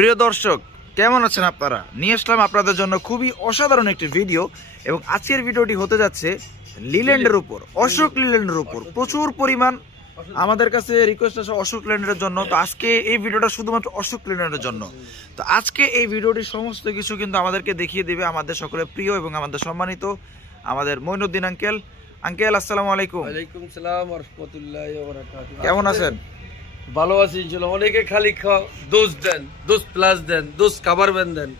প্রিয় দর্শক কেমন আছেন আপনারা? নিয়ে আসলাম আপনাদের জন্য খুবই অসাধারণ একটি ভিডিও এবং আজকের ভিডিওটি হতে যাচ্ছে লিল্যান্ডের উপর অশোক লিল্যান্ডের উপর। প্রচুর পরিমাণ আমাদের কাছে রিকোয়েস্ট আছে অশোক ল্যান্ডের জন্য। তো আজকে এই ভিডিওটা শুধুমাত্র অশোক ল্যান্ডের জন্য। তো আজকে এই ভিডিওটির সমস্ত কিছু কিন্তু আমাদেরকে দেখিয়ে দেবে আমাদের সকলের প্রিয় এবং আমাদের সম্মানিত আমাদের মইনুদ্দিন আঙ্কেল। আঙ্কেল আসসালামু আলাইকুম। ওয়ালাইকুম সালাম রহমতুল্লাহ কেমন আছেন? ভালো আছি ইনশাল্লাহ। অনেকে খালি খাওয়া দোষ দেন দোষ প্লাস দেন দোষ কাবার ব্যান দেন।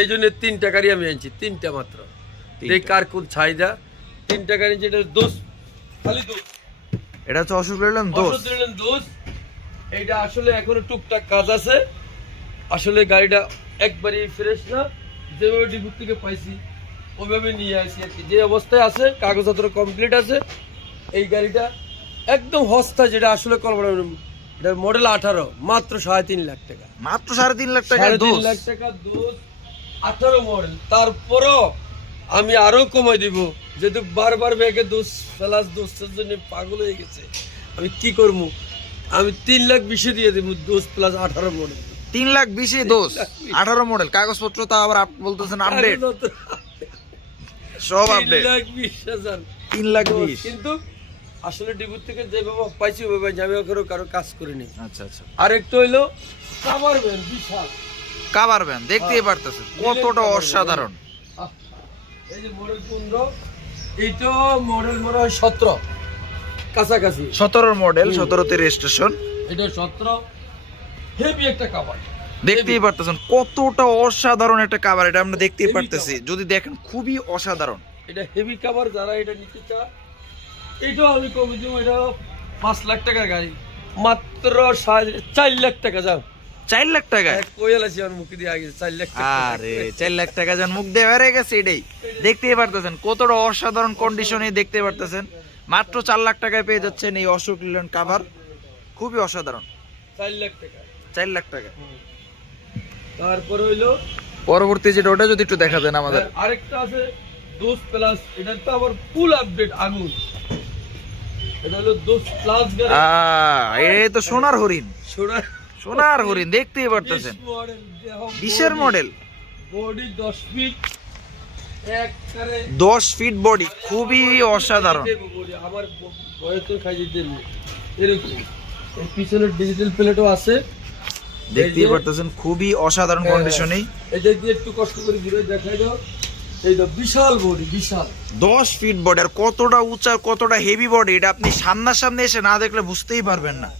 এই জন্য তিন টাকারই আমি আনছি তিনটা মাত্র। এই কার কোন ছাইদা তিন টাকা নিচে এটা দোষ খালি দোষ। এটা হচ্ছে অশোক লেল্যান্ড দোষ। অসুর দিলেন দোষ। এইটা আসলে এখনও টুকটাক কাজ আছে। আসলে গাড়িটা একবারই ফ্রেশ না। যেভাবে ডিপুর থেকে পাইছি ওইভাবে নিয়ে আসি আর কি। যে অবস্থায় আছে কাগজপত্র কমপ্লিট আছে এই গাড়িটা একদম হস্তা যেটা আসলে কলকাতা এটার মডেল আঠারো মাত্র সাড়ে তিন লাখ টাকা। মাত্র সাড়ে তিন লাখ টাকা সাড়ে তিন লাখ টাকা দোষ আঠারো মডেল তারপরও আমি আরও কমাই দিব যেহেতু বারবার ব্যাগে দোষ ফেলাস দোষের জন্য পাগল হয়ে গেছে। আমি কি করব? আমি তিন লাখ বিশে দিয়ে দেবো দোষ প্লাস আঠারো মডেল তিন লাখ বিশে দোষ। আঠারো মডেল কাগজপত্র তা আবার বলতেছেন আপডেট সব আপডেট তিন লাখ বিশ হাজার তিন লাখ বিশ। কিন্তু আসলে ডিবুর থেকে যেভাবে পাইছি ওইভাবে আমি ওখানে কারও কাজ করিনি। আচ্ছা আচ্ছা। আর আরেকটা হইল কাবার ভ্যান বিশাল। কাবার ভ্যান দেখতেই পারতেছেন কতটা অসাধারণ। এই যে মডেল পনেরো এইটা মডেল মনে হয় সতেরো। কাছাকাছি। সতেরোর মডেল সতেরোতে রেজিস্ট্রেশন এটা সতেরো। হেভি একটা কাবার। দেখতেই পারতেছেন কতটা অসাধারণ একটা কাবার এটা আমরা দেখতেই পারতেছি। যদি দেখেন খুবই অসাধারণ। এটা হেভি কাবার যারা এটা নিতে চায় এটাও আমি কমে দিব এটা পাঁচ লাখ টাকার গাড়ি। মাত্র সাড়ে- চার লাখ টাকা যাও। চার লাখ টাকা? এক কোয়েল আছে আমার মুখে দিয়ে আগে চার লাখ আরে চার লাখ টাকা যান মুখ দিয়ে বেড়ে গেছে এটাই দেখতেই পারতেছেন কতটা অসাধারণ কন্ডিশনে দেখতে পারতেছেন। মাত্র চার লাখ টাকায় পেয়ে যাচ্ছেন এই অশোক কাভার খুবই অসাধারণ। চার লাখ টাকা। চার লাখ টাকা। তারপর হইল পরবর্তী যেটা ওটা যদি একটু দেখা দেন আমাদের। হ্যাঁ, আরেকটা আছে দোষ প্লাস এটা তো আবার ফুল আপডেট আগুন। এটা হলো দোষ প্লাস আহ, এই তো সোনার হরিণ। সোনার সোনার হরিণ দেখতেই পারতেছেন। বিশের মডেল বডি দশ ফিট দশ ফিট বডি খুবই অসাধারণ। দেবো body, আমার ব- খাই দিতে এরকম। এর পিছনে ডিজিটাল প্লেটও আছে। দেখতেই পারতেছেন খুবই অসাধারণ হ্যাঁ, কন্ডিশনেই এই দিয়ে একটু কষ্ট করে ঘুরে দেখাই দাও। এই তো বিশাল বডি বিশাল। দশ ফিট বডি আর কতটা উঁচা কতটা হেভি বডি এটা আপনি সামনাসামনি এসে না দেখলে বুঝতেই পারবেন না।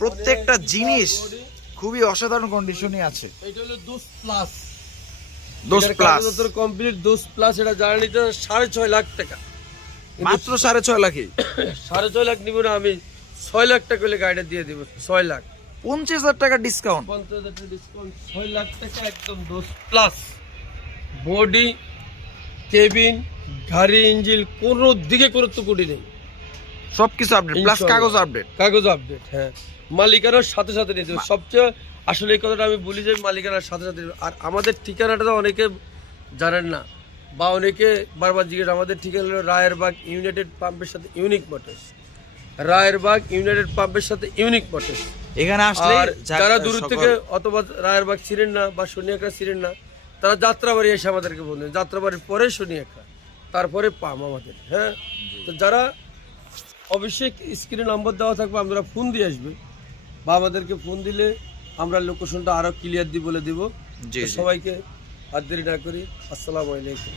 প্রত্যেকটা জিনিস খুবই অসাধারণ কন্ডিশনে আছে। এটা হলো দোষ প্লাস দোষ প্লাস কমপ্লিট দোষ প্লাস এটা সাড়ে ছয় লাখ টাকা। মাত্র সাড়ে ছয় লাখে সাড়ে ছয় লাখ নিব না আমি ছয় লাখ টাকা হলে গাড়িটা দিয়ে দিব ছয় লাখ। পঞ্চাশ হাজার টাকা ডিসকাউন্ট পঞ্চাশ হাজার টাকা ডিসকাউন্ট ছয় লাখ টাকা একদম দোষ প্লাস বডি কেবিন গাড়ি ইঞ্জিন কোনো দিকে কোনো ত্রুটি নেই। সবকিছু আপডেট প্লাস কাগজ আপডেট কাগজ আপডেট হ্যাঁ। মালিকানার সাথে সাথে হবে। সবচেয়ে আসলে এই কথাটা আমি বলি যে মালিকানার সাথে সাথে আর আমাদের ঠিকানাটা তো অনেকে জানেন না বা অনেকে বারবার জিজ্ঞেস আমাদের ঠিকানা হলো রায়েরবাগ ইউনাইটেড পাম্পের সাথে ইউনিক মোটরস। রায়েরবাগ ইউনাইটেড পাম্পের সাথে ইউনিক মোটরস। এখানে আসলে আর যারা দূর থেকে অথবা রায়েরবাগ ছিলেন না বা শনিয়াকা ছিলেন না তারা যাত্রাবাড়ি এসে আমাদেরকে বললেন যাত্রাবাড়ির পরে শুনি একটা তারপরে পাম আমাদের। হ্যাঁ? তো যারা অবশ্যই স্ক্রিনে নম্বর দেওয়া থাকবে আমরা ফোন দিয়ে আসবে। বা আমাদেরকে ফোন দিলে আমরা লোকেশনটা আরও ক্লিয়ার দিয়ে বলে দিব। সবাইকে হাত দেরি না করি আসসালামু আলাইকুম।